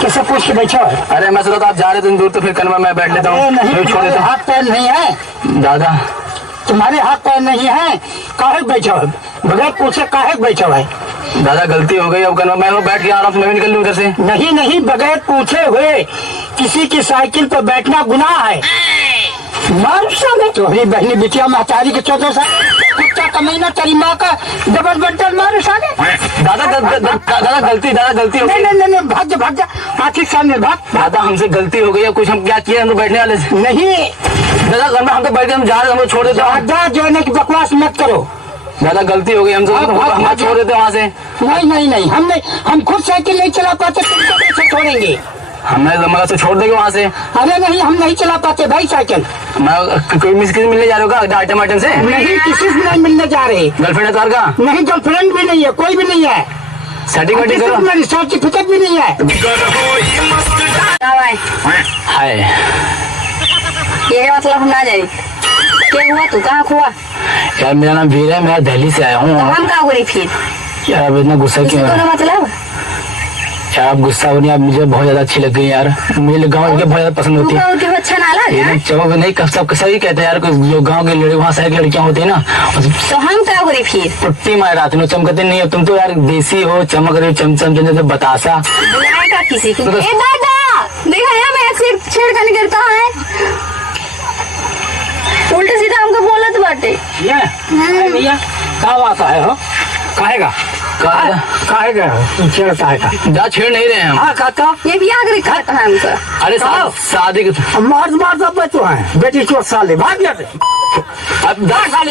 कैसे पूछ के बैठा है? अरे मैं सोचा आप जा रहे थे दूर तो फिर कल मैं बैठ लेता हूँ। नहीं, छोड़ देता हूँ। हाथ पैर नहीं है दादा, तुम्हारे हाथ पैर नहीं है, काहे बैठा है? बगैर पूछे काहे बैठा है? दादा गलती हो गई, अब कल मैं बैठ के आ रहा हूँ, मैं भी निकल लूँ उधर से। नहीं नहीं, बगैर पूछे हुए किसी की साइकिल पर बैठना गुनाह है। मार साले तोहरी बहनी बिटिया महतारी के 14 साल कुत्ता कमीना तेरी माँ का डबल बट्टर मारो साले। दादा दादा गलती हो गई। नहीं भाग जा आखिर सामने भाग। दादा हमसे गलती हो गई है, कुछ हम क्या किए, हम तो बैठने वाले से नहीं दादा। घर में हम तो बैठ के हम जा रहे, हम छोड़ देते हैं। दादा जो है कि बकवास मत करो। दादा गलती हो गई, हम छोड़ देते वहाँ से। नहीं हम खुद साइकिल नहीं चला पाते, तुमको कैसे छोड़ेंगे? हमें जमाना से छोड़ देंगे वहाँ से। अरे नहीं, हम नहीं चला पाते भाई साइकिल। मैं कोई किसी मिलने जा रहे हो क्या आइटम से? नहीं, किसी से नहीं मिलने जा रहे। गर्लफ्रेंड है तार का? नहीं, गर्लफ्रेंड भी नहीं है, कोई भी नहीं है। सेटिंग करो। मेरी सर्टिफिकेट भी नहीं है। हाय, ये मतलब हम ना जाए। क्या हुआ, तू कहाँ हुआ? यार मेरा नाम वीर है, मैं दिल्ली से आया हूँ। हम कहाँ हुए फिर? यार अब इतना गुस्सा क्यों है? मतलब यार आप गुस्सा हो नहीं, आप मुझे बहुत ज्यादा अच्छी लग गई यार। मुझे गाँव के बहुत ज्यादा पसंद होती है। अच्छा ना लगा? चलो नहीं, सब सही कहते हैं यार, जो गाँव के लड़के वहाँ शहर की लड़कियाँ होती है ना, तो हम क्या हुए फिर? पुट्टी मार रात में चमकते नहीं हो तुम तो यार, देसी हो, चमक रही हो चमचम जैसे बतासा। बुलाएगा किसी को? ए दादा देखा यार, मैं ऐसे छेड़खानी करता है, उल्टे सीधा हमको बोलत बाटे। भैया क्या बात है? हो कहेगा छेड़ता है का? जा छेड़ नहीं रहे हैं हम। हाँ काका, ये भी आगे खाता है हमको। अरे शादी के मार सब बच्चों हैं, बेटी 14 साल भाग जाते। अब 10 साल